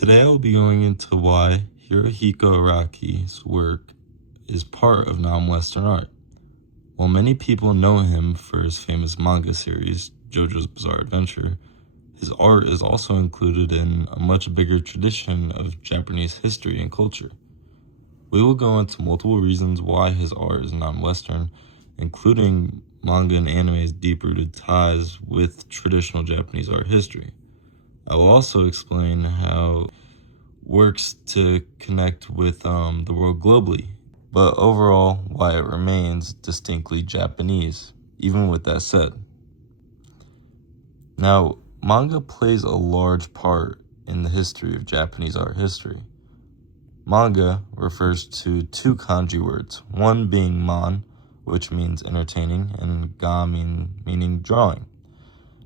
Today I will be going into why Hirohiko Araki's work is part of non-Western art. While many people know him for his famous manga series, JoJo's Bizarre Adventure, his art is also included in a much bigger tradition of Japanese history and culture. We will go into multiple reasons why his art is non-Western, including manga and anime's deep-rooted ties with traditional Japanese art history. I will also explain how works to connect with the world globally, but overall why it remains distinctly Japanese, even with that said. Now, manga plays a large part in the history of Japanese art history. Manga refers to two kanji words, one being man, which means entertaining, and ga meaning drawing.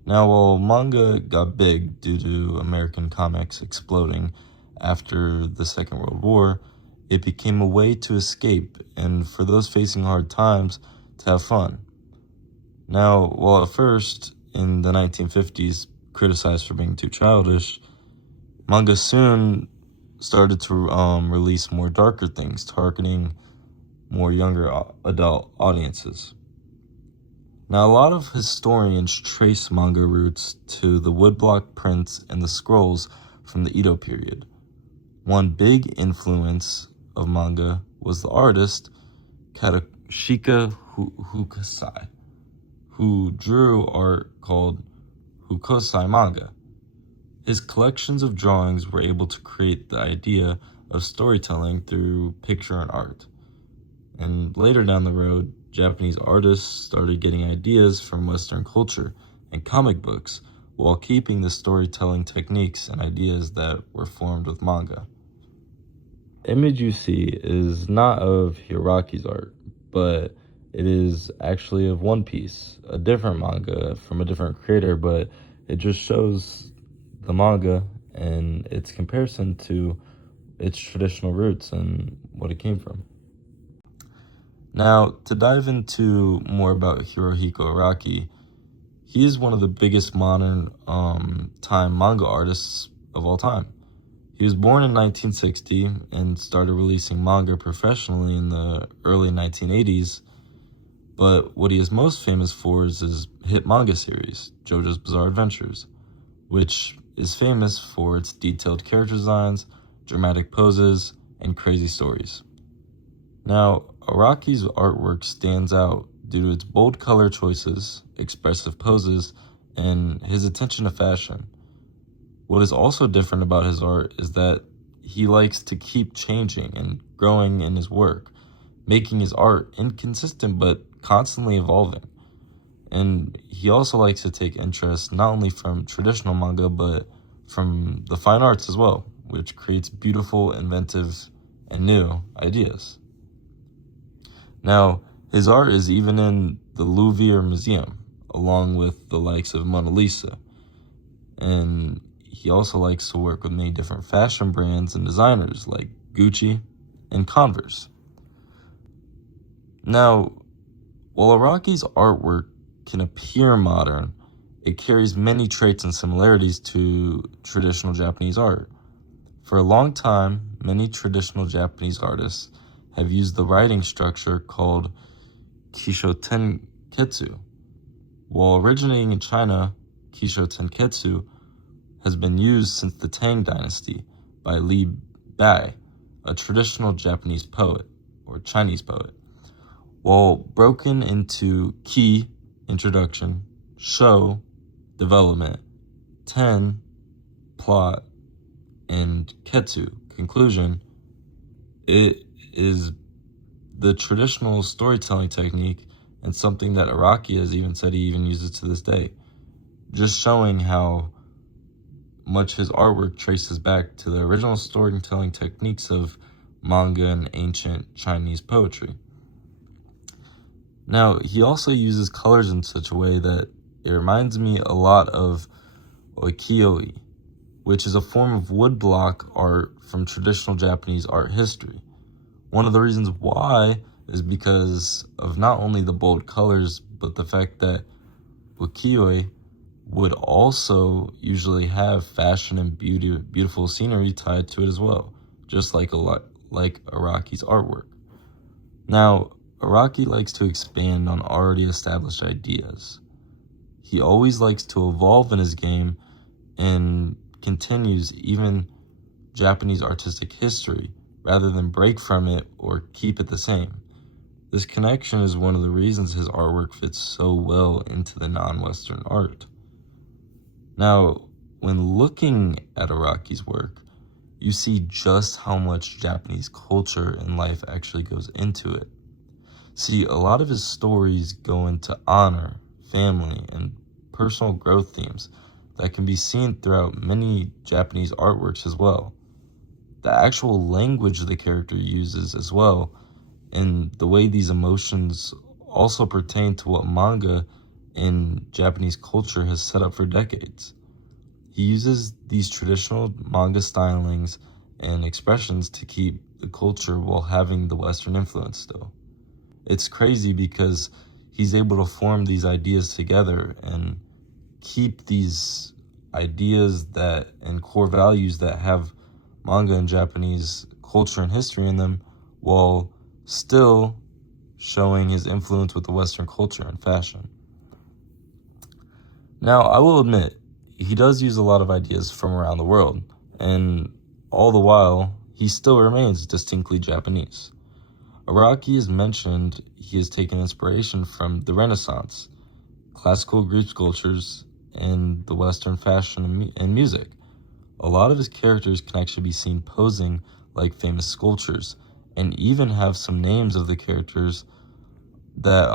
Now, while manga got big due to American comics exploding after the Second World War, it became a way to escape and for those facing hard times to have fun. Now, while at first, in the 1950s, criticized for being too childish, manga soon started to release more darker things, targeting more younger adult audiences. Now, a lot of historians trace manga roots to the woodblock prints and the scrolls from the Edo period. One big influence of manga was the artist Kadoshika Hokusai, who drew art called Hokusai manga. His collections of drawings were able to create the idea of storytelling through picture and art. And later down the road, Japanese artists started getting ideas from Western culture and comic books while keeping the storytelling techniques and ideas that were formed with manga. The image you see is not of Hiraki's art, but it is actually of One Piece, a different manga from a different creator, but it just shows the manga and its comparison to its traditional roots and what it came from. Now, to dive into more about Hirohiko Araki, he is one of the biggest modern time manga artists of all time. He was born in 1960 and started releasing manga professionally in the early 1980s, but what he is most famous for is his hit manga series, JoJo's Bizarre Adventures, which is famous for its detailed character designs, dramatic poses, and crazy stories. Now, Araki's artwork stands out due to its bold color choices, expressive poses, and his attention to fashion. What is also different about his art is that he likes to keep changing and growing in his work, making his art inconsistent but constantly evolving. And he also likes to take interest not only from traditional manga but from the fine arts as well, which creates beautiful, inventive, and new ideas. Now, his art is even in the Louvre Museum, along with the likes of Mona Lisa. And he also likes to work with many different fashion brands and designers like Gucci and Converse. Now, while Araki's artwork can appear modern, it carries many traits and similarities to traditional Japanese art. For a long time, many traditional Japanese artists have used the writing structure called Kishotenketsu. While originating in China, Kishotenketsu has been used since the Tang Dynasty by Li Bai, a traditional Japanese poet, or Chinese poet. While broken into Ki, introduction, Sho, development, Ten, plot, and Ketsu, conclusion, it is the traditional storytelling technique and something that Araki has even said he even uses to this day, just showing how much his artwork traces back to the original storytelling techniques of manga and ancient Chinese poetry. Now, he also uses colors in such a way that it reminds me a lot of ukiyo-e, which is a form of woodblock art from traditional Japanese art history. One of the reasons why is because of not only the bold colors, but the fact that ukiyo-e would also usually have fashion and beautiful scenery tied to it as well, just like Araki's artwork. Now, Araki likes to expand on already established ideas. He always likes to evolve in his game and continues even Japanese artistic history rather than break from it or keep it the same. This connection is one of the reasons his artwork fits so well into the non-Western art. Now, when looking at Araki's work, you see just how much Japanese culture and life actually goes into it. See, a lot of his stories go into honor, family, and personal growth themes that can be seen throughout many Japanese artworks as well. The actual language the character uses as well, and the way these emotions also pertain to what manga in Japanese culture has set up for decades. He uses these traditional manga stylings and expressions to keep the culture while having the Western influence still. It's crazy because he's able to form these ideas together and keep these ideas that and core values that have manga and Japanese culture and history in them while still showing his influence with the Western culture and fashion. Now, I will admit, he does use a lot of ideas from around the world, and all the while, he still remains distinctly Japanese. Araki has mentioned he has taken inspiration from the Renaissance, classical Greek sculptures, and the Western fashion and music. A lot of his characters can actually be seen posing like famous sculptures, and even have some names of the characters that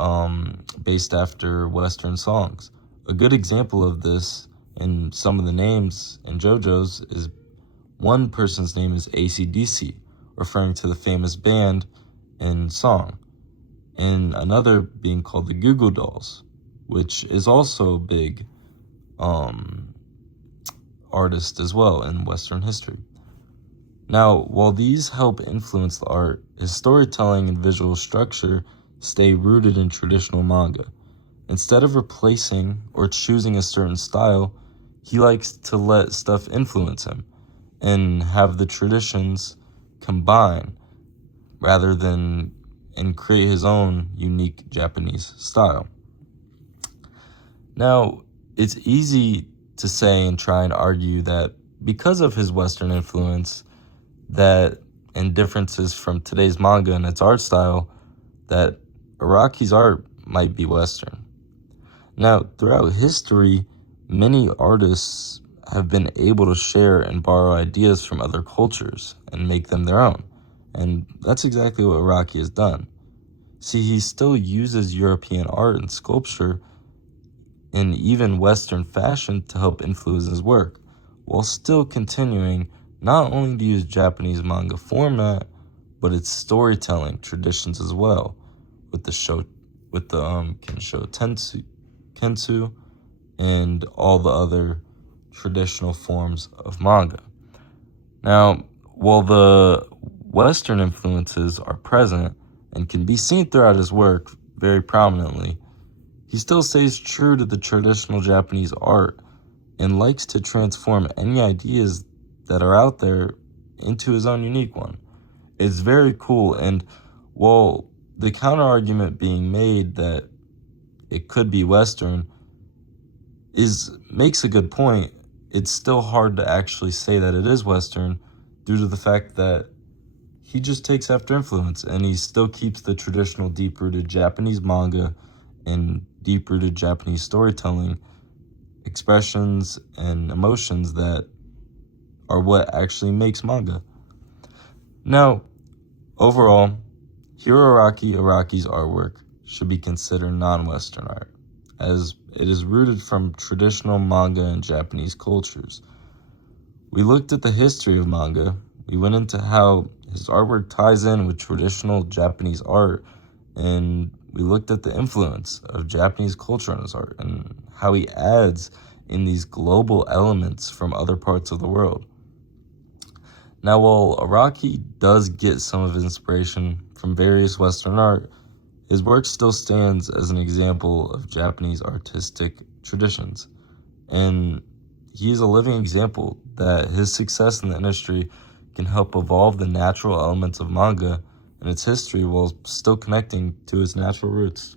based after Western songs. A good example of this in some of the names in JoJo's is one person's name is AC/DC, referring to the famous band and song, and another being called the Goo Goo Dolls, which is also a big artist as well in Western history. Now, while these help influence the art, his storytelling and visual structure stay rooted in traditional manga. Instead of replacing or choosing a certain style, he likes to let stuff influence him and have the traditions combine rather than and create his own unique Japanese style. Now, it's easy to say and try and argue that because of his Western influence that and differences from today's manga and its art style, that Araki's art might be Western. Now, throughout history, many artists have been able to share and borrow ideas from other cultures and make them their own. And that's exactly what Araki has done. See, he still uses European art and sculpture and even Western fashion to help influence his work, while still continuing not only to use Japanese manga format, but its storytelling traditions as well, with the Kensho Kensu, and all the other traditional forms of manga. Now, while the Western influences are present and can be seen throughout his work very prominently, he still stays true to the traditional Japanese art and likes to transform any ideas that are out there into his own unique one. It's very cool, and while the counter argument being made that it could be Western makes a good point, it's still hard to actually say that it is Western due to the fact that he just takes after influence and he still keeps the traditional deep-rooted Japanese manga and deep-rooted Japanese storytelling expressions and emotions that are what actually makes manga. Now, overall, Araki's artwork should be considered non-Western art, as it is rooted from traditional manga and Japanese cultures. We looked at the history of manga, we went into how his artwork ties in with traditional Japanese art, and we looked at the influence of Japanese culture on his art and how he adds in these global elements from other parts of the world. Now, while Araki does get some of his inspiration from various Western art, his work still stands as an example of Japanese artistic traditions And he's a living example that his success in the industry can help evolve the natural elements of manga and its history while still connecting to its natural roots.